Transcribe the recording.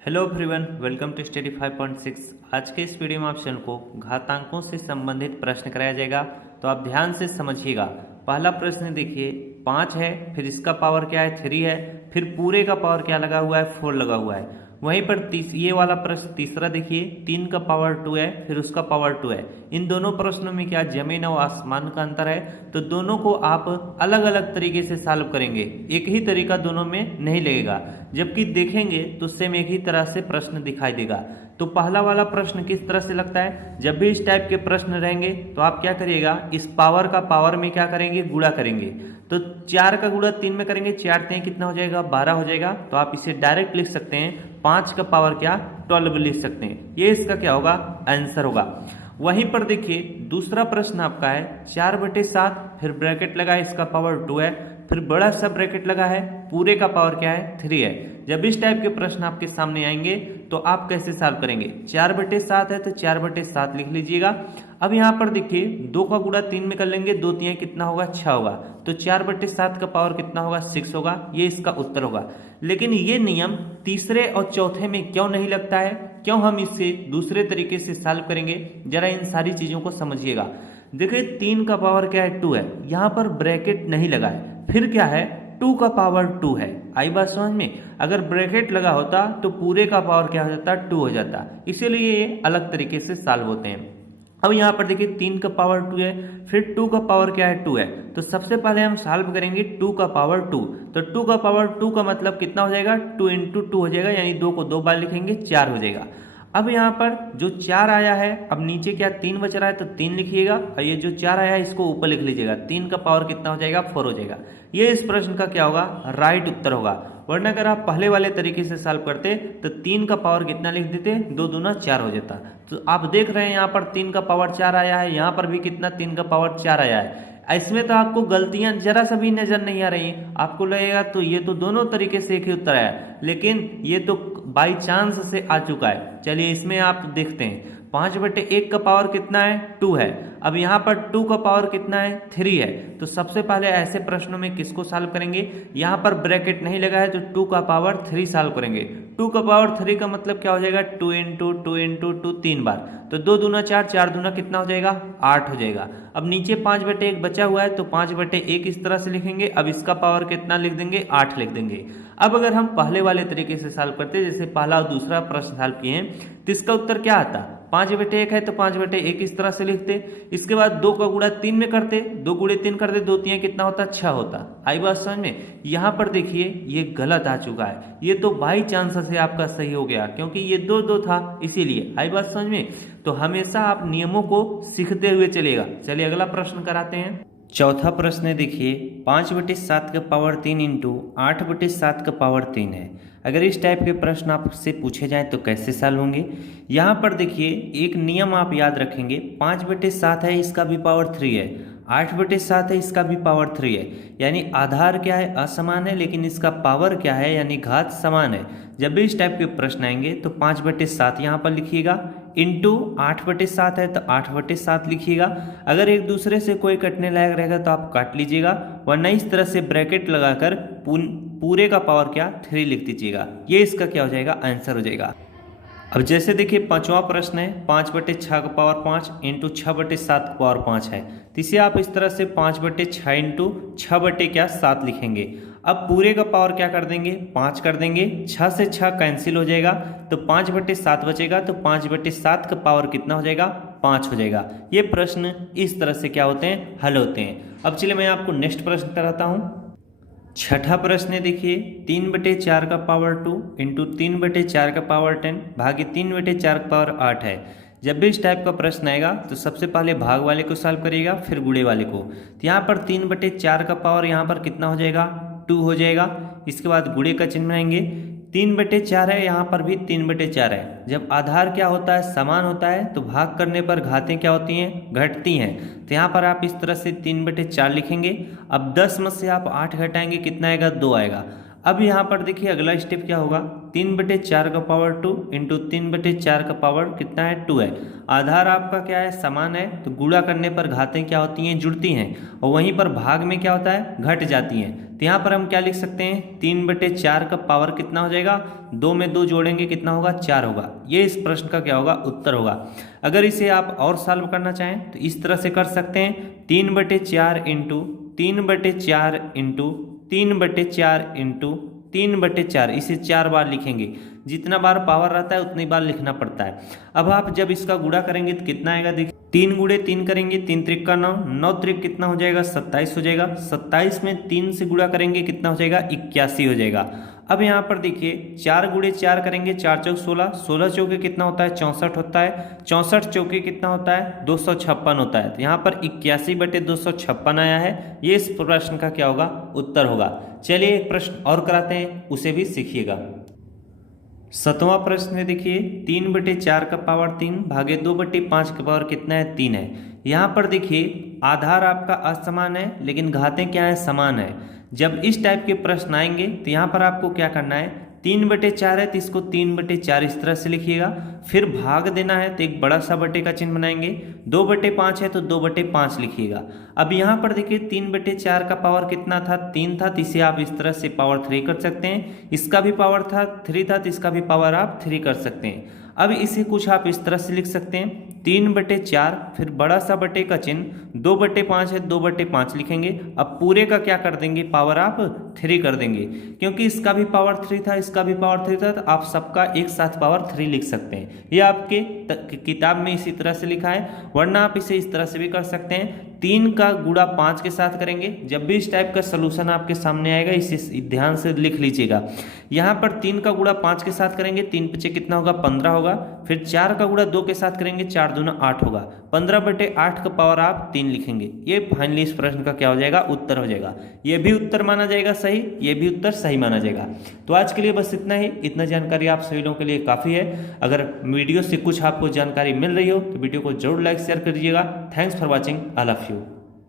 Hello everyone, welcome to study 5.6। आज के इस वीडियो में ऑप्शन को घातांकों से संबंधित प्रश्न कराया जाएगा, तो आप ध्यान से समझिएगा। पहला प्रश्न देखिए, 5 है, फिर इसका पावर क्या है 3 है, फिर पूरे का पावर क्या लगा हुआ है 4 लगा हुआ है। वहीं पर ये वाला प्रश्न तीसरा देखिए, 3 का पावर 2 है, फिर उसका पावर 2 है। इन दोनों प्रश्नों में क्या जमीन और आसमान का अंतर है, तो दोनों को आप अलग अलग तरीके से सॉल्व करेंगे। एक ही तरीका दोनों में नहीं लगेगा, जबकि देखेंगे तो सेम एक ही तरह से प्रश्न दिखाई देगा। तो पहला वाला प्रश्न किस तरह से लगता है, जब भी इस टाइप के प्रश्न रहेंगे तो आप क्या करिएगा, इस पावर का पावर में क्या करेंगे, गुणा करेंगे। तो 4 का गुणा 3 में करेंगे, 4 3 कितना हो जाएगा, 12 हो जाएगा। तो आप इसे डायरेक्ट लिख सकते हैं, 5 का पावर क्या 12 लिख सकते हैं। ये इसका क्या होगा, आंसर होगा। वहीं पर देखिए दूसरा प्रश्न आपका है 4/7, फिर ब्रैकेट लगा है, इसका पावर 2 है, फिर बड़ा सा ब्रैकेट लगा है, पूरे का पावर क्या है 3 है। जब इस टाइप के प्रश्न आपके सामने आएंगे तो आप कैसे सॉल्व करेंगे, 4/7 है तो 4/7 लिख लीजिएगा। अब यहाँ पर देखिए 2 का गुणा 3 में कर लेंगे, 2 3 कितना होगा 6 होगा, तो 4/7 का पावर कितना होगा 6 होगा। ये इसका उत्तर होगा। लेकिन ये नियम तीसरे और चौथे में क्यों नहीं लगता है, क्यों हम इसे दूसरे तरीके से सॉल्व करेंगे, जरा इन सारी चीजों को समझिएगा। देखिए 3 का पावर क्या है 2 है, यहाँ पर ब्रैकेट नहीं लगा है, फिर क्या है 2 का पावर 2 है। आई बात समझ में, अगर ब्रैकेट लगा होता तो पूरे का पावर क्या हो जाता 2 हो जाता, इसीलिए ये अलग तरीके से सॉल्व होते हैं। अब यहाँ पर देखिए 3 का पावर 2 है, फिर 2 का पावर क्या है 2 है, तो सबसे पहले हम सॉल्व करेंगे 2 का पावर 2। तो 2 का पावर 2 का मतलब कितना हो जाएगा, 2 × 2 हो जाएगा, यानी 2 को 2 बार लिखेंगे 4 हो जाएगा। अब यहाँ पर जो 4 आया है, अब नीचे क्या 3 बच रहा है तो 3 लिखिएगा, और ये जो 4 आया है इसको ऊपर लिख लीजिएगा। 3 का पावर कितना हो जाएगा 4 हो जाएगा। ये इस प्रश्न का क्या होगा, राइट उत्तर होगा। वरना अगर आप पहले वाले तरीके से सॉल्व करते तो 3 का पावर कितना लिख देते, 2 दूना 4 हो जाता। तो आप देख रहे हैं यहाँ पर 3 का पावर 4 आया है, यहाँ पर भी कितना 3 का पावर 4 आया है। इसमें तो आपको गलतियां जरा सा भी नजर नहीं आ रही, आपको लगेगा तो ये तो दोनों तरीके से एक ही उत्तर आया, लेकिन ये तो बाई चांस से आ चुका है। चलिए इसमें आप देखते हैं, 5/1 का पावर कितना है 2 है, अब यहाँ पर 2 का पावर कितना है 3 है। तो सबसे पहले ऐसे प्रश्नों में किसको सॉल्व करेंगे, यहाँ पर ब्रैकेट नहीं लगा है तो 2 का पावर 3 सॉल्व करेंगे। 2 का पावर 3 का मतलब क्या हो जाएगा, 2 × 2 × 2 3 बार, तो 2 दूना 4, 4 दूना कितना हो जाएगा 8 हो जाएगा। अब नीचे 5/1 बचा हुआ है तो 5/1 इस तरह से लिखेंगे, अब इसका पावर कितना लिख देंगे 8 लिख देंगे। अब अगर हम पहले वाले तरीके से सॉल्व करते, जैसे पहला और दूसरा प्रश्न सॉल्व किए हैं, तो इसका उत्तर क्या आता, 5/1 है तो 5/1 इस तरह से लिखते। इसके बाद 2 का गुणा 3 में करते, 2 गुणे 3 करते, 2 3 कितना होता 6 होता। आई बात समझ में। यहाँ पर देखिए ये गलत आ चुका है, ये तो बाई चांस से आपका सही हो गया, क्योंकि ये 2 2 था इसीलिए। आई बात समझ में। तो हमेशा आप नियमों को सीखते हुए चलेगा। चलिए अगला प्रश्न कराते हैं। चौथा प्रश्न है देखिए, 5/7 का पावर 3 × 8/7 का पावर 3 है। अगर इस टाइप के प्रश्न आपसे पूछे जाएं तो कैसे सॉल्व होंगे। यहाँ पर देखिए एक नियम आप याद रखेंगे, 5/7 है इसका भी पावर 3 है, 8/7 है इसका भी पावर 3 है, यानी आधार क्या है असमान है, लेकिन इसका पावर क्या है यानी घात समान है। जब भी इस टाइप के प्रश्न आएंगे तो 5/7 यहाँ पर लिखिएगा, इंटू 8/7 है तो 8/7 लिखिएगा। अगर एक दूसरे से कोई कटने लायक रहेगा तो आप काट लीजिएगा, वरना इस तरह से ब्रैकेट लगाकर पूरे का पावर क्या 3 लिख दीजिएगा। ये इसका क्या हो जाएगा, आंसर हो जाएगा। अब जैसे देखिए पांचवा प्रश्न है, 5/6 का पावर 5 इंटू 6/7 का पावर 5 है, तो इसे आप इस तरह से 5/6 इंटू 6/7 लिखेंगे। अब पूरे का पावर क्या कर देंगे 5 कर देंगे, 6 से 6 कैंसिल हो जाएगा तो 5/7 बचेगा, तो 5/7 का पावर कितना हो जाएगा 5 हो जाएगा। ये प्रश्न इस तरह से क्या होते हैं, हल होते हैं। अब चलिए मैं आपको नेक्स्ट प्रश्न कराता हूँ। छठा प्रश्न है देखिए, 3/4 का पावर 2 इंटू 3/4 का पावर 10 भागे 3/4 का पावर 8 है। जब भी इस टाइप का प्रश्न आएगा तो सबसे पहले भाग वाले को सॉल्व करिएगा, फिर गुणे वाले को। तो यहाँ पर 3/4 का पावर यहाँ पर कितना हो जाएगा 2 हो जाएगा। इसके बाद गुणे का चिन्ह आएंगे, 3/4 है, यहाँ पर भी 3/4 है। जब आधार क्या होता है समान होता है तो भाग करने पर घातें क्या होती हैं घटती हैं। तो यहाँ पर आप इस तरह से 3/4 लिखेंगे। अब 10 में से आप 8 घटाएंगे, कितना आएगा 2 आएगा। अब यहाँ पर देखिए अगला स्टेप क्या होगा, 3/4 का पावर 2 इंटू 3/4 का पावर कितना है 2 है। आधार आपका क्या है समान है, तो गुणा करने पर घातें क्या होती हैं जुड़ती हैं, और वहीं पर भाग में क्या होता है घट जाती हैं। तो यहाँ पर हम क्या लिख सकते हैं, 3/4 का पावर कितना हो जाएगा, 2 में 2 जोड़ेंगे कितना होगा, 4 होगा। ये इस प्रश्न का क्या होगा, उत्तर होगा। अगर इसे आप और सॉल्व करना चाहें तो इस तरह से कर सकते हैं, 3/4 इंटू 3/4 इंटू 3/4 इंटू 3/4, इसे 4 बार लिखेंगे। जितना बार पावर रहता है उतनी बार लिखना पड़ता है। अब आप जब इसका गुणा करेंगे तो कितना आएगा, देखिए 3 गुणे 3 करेंगे, 3 त्रिक का 9, 9 त्रिक कितना हो जाएगा, 27 हो जाएगा। 27 में 3 से गुणा करेंगे कितना हो जाएगा, 81 हो जाएगा। अब यहाँ पर देखिए 4 गुणे 4 करेंगे, 4 चौक 16, 16 चौके कितना होता है, 64 होता है। 64 चौके कितना होता है, 256 होता है। तो यहाँ पर 81/256 आया है। ये इस प्रश्न का क्या होगा, उत्तर होगा। चलिए एक प्रश्न और कराते हैं, उसे भी सीखिएगा। 7वां प्रश्न है, देखिए 3/4 का पावर 3 भागे 2/5 का पावर कितना है, 3 है। यहाँ पर देखिए आधार आपका असमान है लेकिन घातें क्या है, समान है। जब इस टाइप के प्रश्न आएंगे तो यहाँ पर आपको क्या करना है, 3/4 है तो इसको 3/4 इस तरह से लिखिएगा। फिर भाग देना है तो एक बड़ा सा बटे का चिन्ह बनाएंगे। 2/5 है तो 2/5 लिखिएगा। अब यहाँ पर देखिए 3/4 का पावर कितना था, 3 था, तो इसे आप इस तरह से पावर 3 कर सकते हैं। इसका भी पावर था 3 था, तो इसका भी पावर आप 3 कर सकते हैं। अब इसे कुछ आप इस तरह से लिख सकते हैं, 3/4 फिर बड़ा सा बटे का चिन्ह, 2/5 है 2/5 लिखेंगे। अब पूरे का क्या कर देंगे, पावर आप 3 कर देंगे, क्योंकि इसका भी पावर 3 था, इसका भी पावर 3 था, तो आप सबका एक साथ पावर 3 लिख सकते हैं। ये आपके किताब में इसी तरह से लिखा है, वरना आप इसे इस तरह से भी कर सकते हैं। 3 का गुणा 5 के साथ करेंगे। जब भी इस टाइप का सलूशन आपके सामने आएगा इसे ध्यान से लिख लीजिएगा। यहाँ पर 3 का गुणा 5 के साथ करेंगे, 3 पचे कितना होगा, 15 होगा। फिर 4 का गुणा 2 के साथ करेंगे, 4 दूना 8 होगा। 15/8 का पावर आप 3 लिखेंगे। ये फाइनली इस प्रश्न का क्या हो जाएगा, उत्तर हो जाएगा। ये भी उत्तर माना जाएगा सही, ये भी उत्तर सही माना जाएगा। तो आज के लिए बस इतना ही। इतना जानकारी आप सभी लोगों के लिए काफ़ी है। अगर वीडियो से कुछ आपको जानकारी मिल रही हो तो वीडियो को जरूर लाइक शेयर कर दीजिएगा। Thanks for watching, I love you.